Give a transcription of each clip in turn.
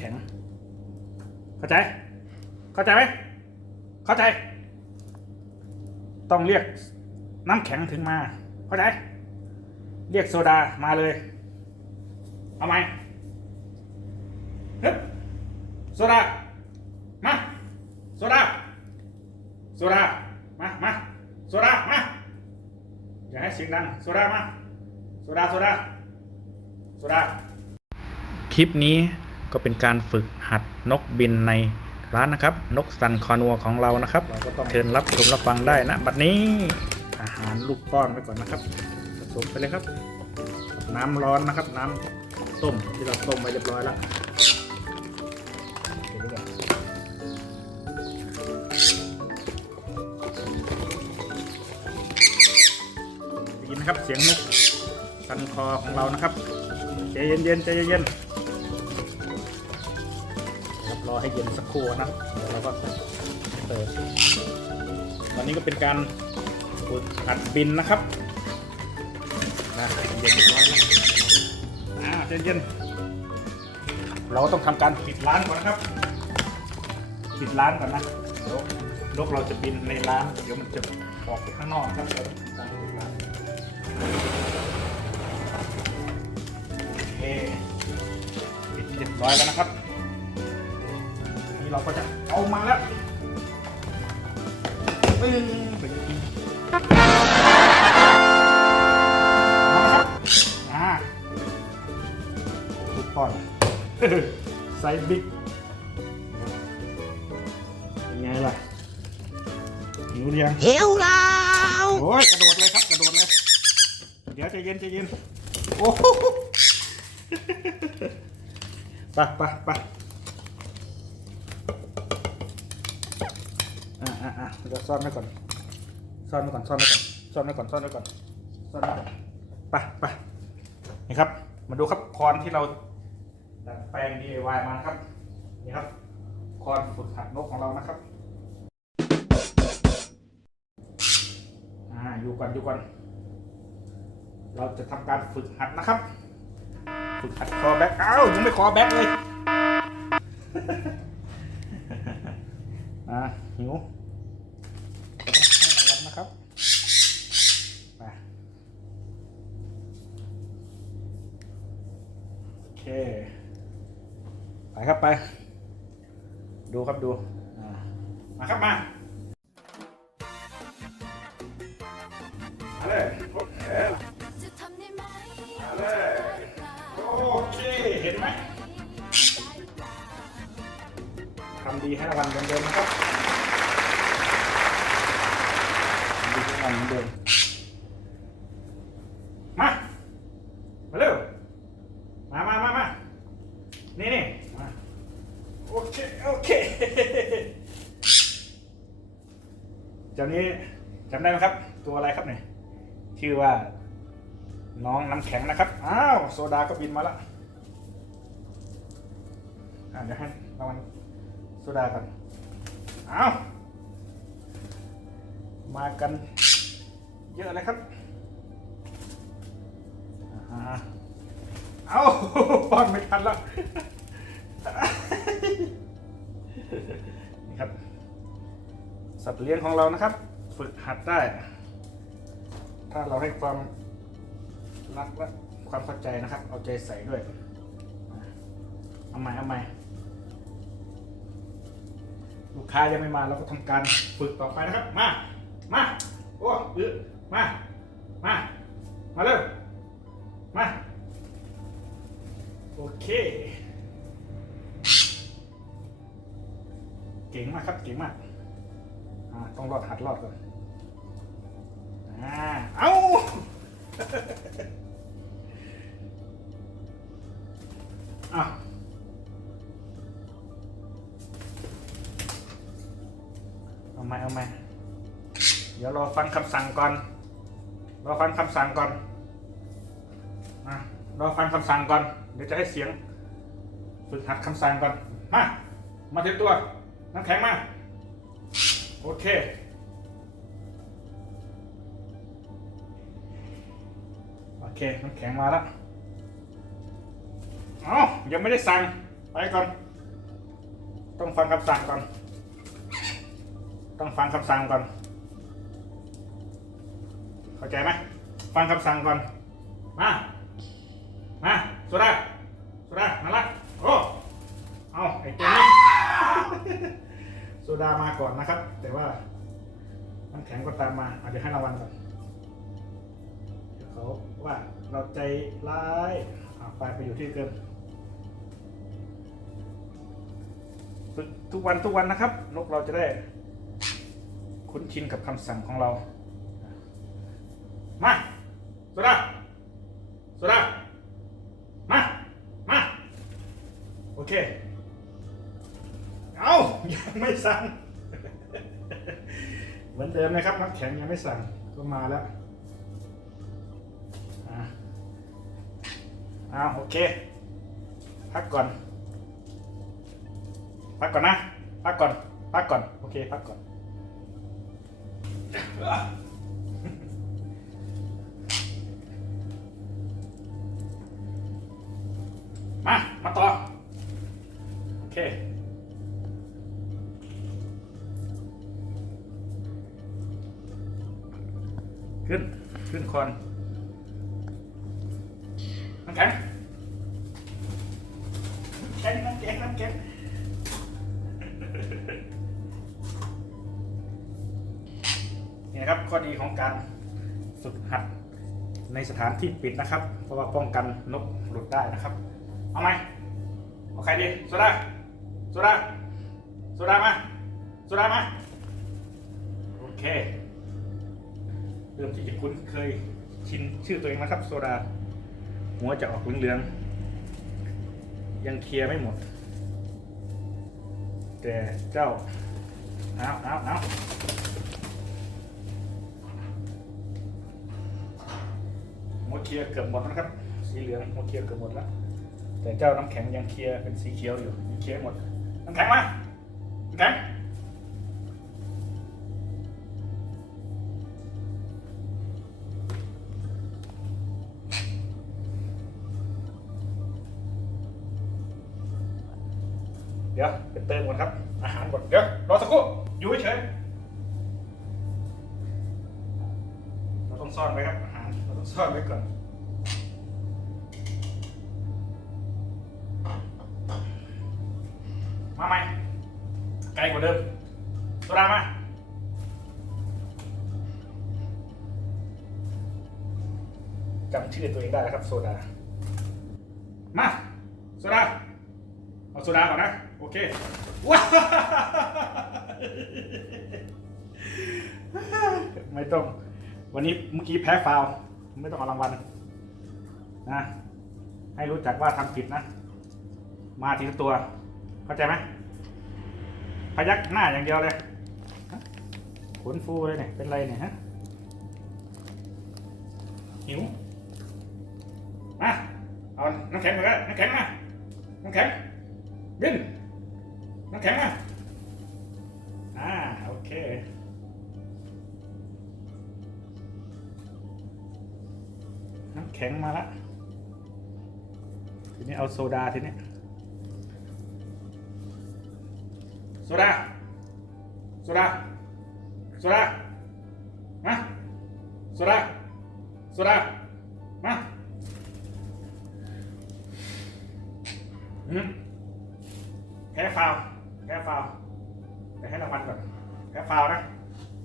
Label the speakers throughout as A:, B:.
A: แข็ง เข้าใจ เข้าใจไหมเข้าใจ ต้องเรียกน้ำแข็งถึงมา เข้าใจ เรียกโซดามาเลย เอาไหมฮึบโซดา มา โซดา โซดา มา มา โซดา มา อย่าให้เสียงดัง โซดา มา โซดา โซดา โซดา คลิปนี้ ก็เป็นการฝึกหัดนกบินในร้านนะครับ นกสันคอนัวของเรานะครับเชิญรับชมรับฟังได้นะ บัดนี้อาหารลูกป้อนไปก่อนนะครับผสมไปเลยครับ น้ำร้อนนะครับ น้ำต้มที่เราต้มไว้เรียบร้อยแล้วเดี๋ยวดูก่อนได้ยินนะครับเสียงนกสันคอของเรานะครับใจเย็นๆใจเย็นๆ ให้เย็นสักครู่นะครับเดี๋ยวเราก็เปิดตอนนี้ก็เป็นการหัดบินนะครับนะเย็นเรียบร้อยแล้วอ่าเย็นๆเราต้องทำการปิดร้านก่อนนะครับ ปิดร้านก่อนนะเดี๋ยวนกเราจะบินในร้าน เดี๋ยวมันจะออกไปข้างนอกครับเราต้องการปิดร้านโอเคปิดเรียบร้อยแล้วนะครับ นี่เราก็จะเอามาแล้วปึ้งไปกินมาแล้วครับอ่าทุกปอนไซส์บิ๊กเป็นไงล่ะหิวหรือยัง
B: หิวแล้ว
A: โอ้ยกระโดดเลยครับกระโดดเลย เดี๋ยวใจเย็นใจเย็นโอ้โหไปไปไปอ่ เดี๋ยวซ่อนไว้ก่อน ซ่อนไว้ก่อน ซ่อนไว้ก่อน ซ่อนไว้ก่อน ซ่อนไว้ก่อน ซ่อนไว้ก่อน ไปไปนี่ครับ มาดูครับคอนที่เราดัดแปลง DIY มาครับ นี่ครับ คอนฝึกหัดนกของเรานะครับ อ่า อยู่ก่อน อยู่ก่อน เราจะทำการฝึกหัดนะครับ ฝึกหัดคอแบ็กอ้าวยังไม่คอแบ็กเลยอ่า ไปครับไป ดูครับดูอ่ามาครับมามาเลยโอเค
C: จะทำได้ไหม
A: มาเลยโอเคเห็นไหมทำดีให้รางวัลเหมือนเดิมนะครับทำดีให้รางวัลเหมือนเดิม มา มาเร็ว มามามามานี่นี่มาโอเค โอเค จ้านี้จำได้ไหมครับ ตัวอะไรครับเนี่ยชื่อว่า น้องน้ำแข็งนะครับ อ้าว โซดาก็บินมาแล้วอะเดี๋ยวให้รางวัลโซดากันเอาวมากันเยอะเลยครับอ่าเอาป้อนไม่ทันแล้ว สัตว์เลี้ยงของเรานะครับ ฝึกหัดได้ ถ้าเราให้ความรักและความเข้าใจนะครับ เอาใจใส่ด้วยเอาใหม่เอาใหม่ลูกค้ายังไม่มาเราก็ทำการฝึกต่อไปนะครับ มา มา โอ้ยมา มา มาเร็ว มา โอเค เก่งมากครับ เก่งมาก อ่าต้องรอดหัดรอดก่อนอ่าเอา อะเอาไหมเอาไหมเดี๋ยวรอฟังคำสั่งก่อน รอฟังคำสั่งก่อนอะรอฟังคำสั่งก่อน เดี๋ยวจะให้เสียงฝึกหัดคำสั่งก่อน มา มาเต็มตัว น้ำแข็งมา โอเค โอเคน้ำแข็งมาแล้วเอ้ายังไม่ได้สั่ง ไปก่อน ต้องฟังคำสั่งก่อน ต้องฟังคำสั่งก่อน เข้าใจไหมฟังคำสั่งก่อน มา มา สุดาามาก่อนนะครับ แต่ว่าน้ำแข็งก็ตามมาอาจจะให้รางวัลก่อนเขาว่าเราใจร้ายไปไปอยู่ที่เกินทุกวันทุกวันนะครับนกเราจะได้ คุ้นชินกับคำสั่งของเรา มาโซดา ไม่สั่ง เหมือนเดิมนะครับน้ำแข็งยังไม่สั่งก็มาแล้วอ่าเอาโอเค พักก่อน พักก่อนนะ พักก่อน พักก่อน โอเค พักก่อน มา มาต่อ โอเค ขึ้น ขึ้นคอนน้ำแข็งน้ำแข็งน้ำแข็งน้ำแข็งนี่นะครับข้อดีของการฝึกหัดในสถานที่ปิดนะครับ เพราะว่าป้องกันนกหลุดได้นะครับ เอาไหมเอาใครดีโซดาโซดาโซดามาโซดามาโอเค ริ่มที่จะคุ้นเคยชินชื่อตัวเองนะครับโซดา หัวจะออกเหลืองๆยังเคลียร์ไม่หมด แต่เจ้าเอาเอาเอาหัวเคลียร์เกือบหมดแล้วนะครับ สีเหลืองหัวเคลียร์เกือบหมดแล้ว แต่เจ้าน้ำแข็งยังเคลียร์เป็นสีเขียวอยู่ยังเคลียร์หมดน้ำแข็งมาน้ำแข็ง ดี๋ยวไปเติมก่อนครับ อาหารหมดเดี๋ยวรอสักครู่อยู่เฉยเราต้องซ่อนไว้ครับอาหารเราต้องซ่อนไว้ก่อนมาไหมไกลกว่าเดิมโซดามาจำชื่อตัวเองได้แล้วครับโซดา มา โซดา เอาโซดาก่อนนะ โอเคว้าไม่ต้อง วันนี้เมื่อกี้แพ้ฟาวไม่ต้องเอารางวัลนะให้รู้จักว่าทำผิดนะ มาทีละตัว เข้าใจไหมพยักหน้าอย่างเดียวเลยขนฟูเลยเนี่ยเป็นไรเนี่ยฮะหิวมาเอาน้ำแข็งมาก็น้ำแข็งมาน้ำแข็งบิน น้ำแข็งมาอ่าโอเคน้ำแข็งมาละทีนี้เอาโซดาทีนี้โซดาโซดาโซดามาโซดาโซดามาอืมแพ้ฟาว พ้ฟาวล์แต่ให้รางวัลก่อนแพ้ฟาวนะ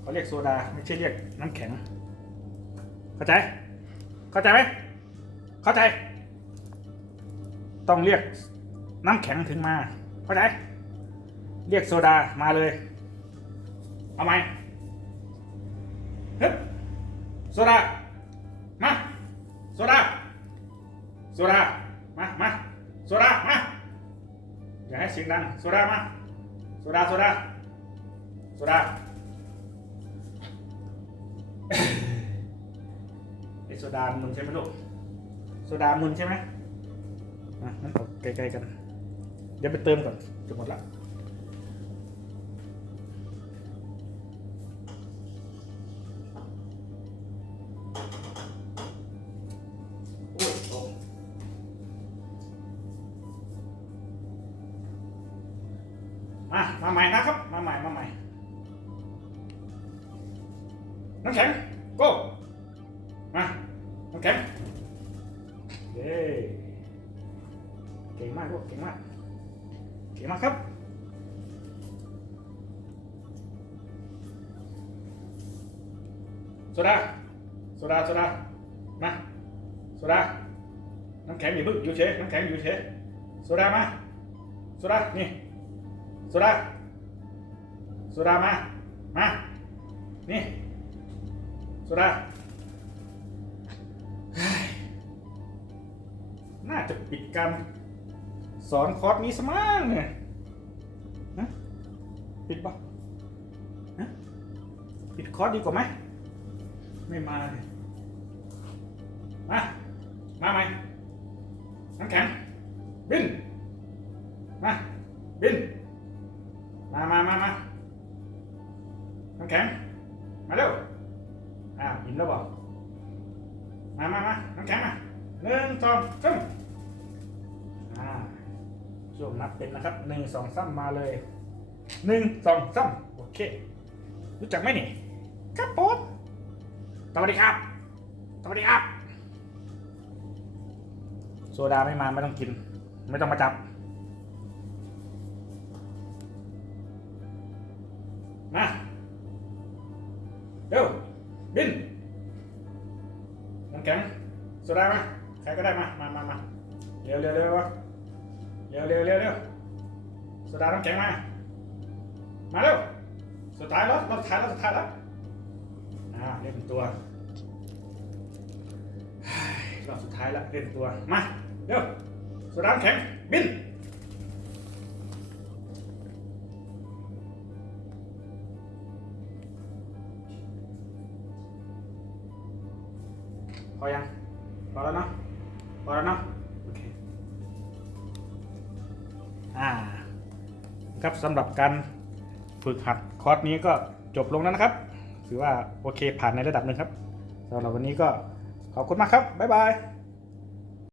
A: เขาเรียกโซดาไม่ใช่เรียกน้ำแข็ง เข้าใจ เข้าใจไหมเข้าใจ ต้องเรียกน้ำแข็งถึงมา เข้าใจ เรียกโซดามาเลย เอาไหมฮึบโซดา มา โซดา โซดา มา มา โซดา มา อย่าให้เสียงดัง โซดา มา โซดาโซดาโซดาไอโซดามุนใช่ไหมลูกโซดามุนใช่ไหมอะงั้นออกใกล้ๆกัน เดี๋ยวไปเติมก่อนจะหมดละ ข็งโก้มาน้ำแข็งเย้เก่งมากลูกเก่งมากเก่งมากครั บโซดาโซดาโซดามาโซดาน้ำแข็งอยู่พึ่งอยู่เฉยน้ำแข็งอยู่เฉยโซดาน่าจะปิดการสอนคอร์สนี้สมั้งเนี่ยนะปิดปะนะปิดคอร์สดีกว่าไหมไม่มาเนี่ย หนึ่งสองสามมาเลยหนึ่งสองสามโอเค รู้จักไหมนี่ครับผมสวัสดีครับสวัสดีครับ โซดาไม่มาไม่ต้องกิน ไม่ต้องมาจับ มาเร็วบินน้ำแข็งโซดามาใครก็ได้มา มามามาเร็วเร็วเร็วเร็วเร็วเร็วเร็ว โซดาน้ำแข็งมา มาเร็ว สุดท้ายแล้วรอบสุดท้ายแล้วสุดท้ายแล้ว อ่าเล่นเป็นตัวรอบสุดท้ายแล้วเล่นตัว มา เร็วโซดาน้ำแข็ง บินพอยังพอแล้วเนาะพอแล้วเนาะโอเคอ่า ครับสำหรับการฝึกหัดคอร์สนี้ก็จบลงแล้วนะครับ ถือว่าโอเคผ่านในระดับหนึ่งครับสำหรับวันนี้ก็ขอบคุณมากครับ บ๊ายบาย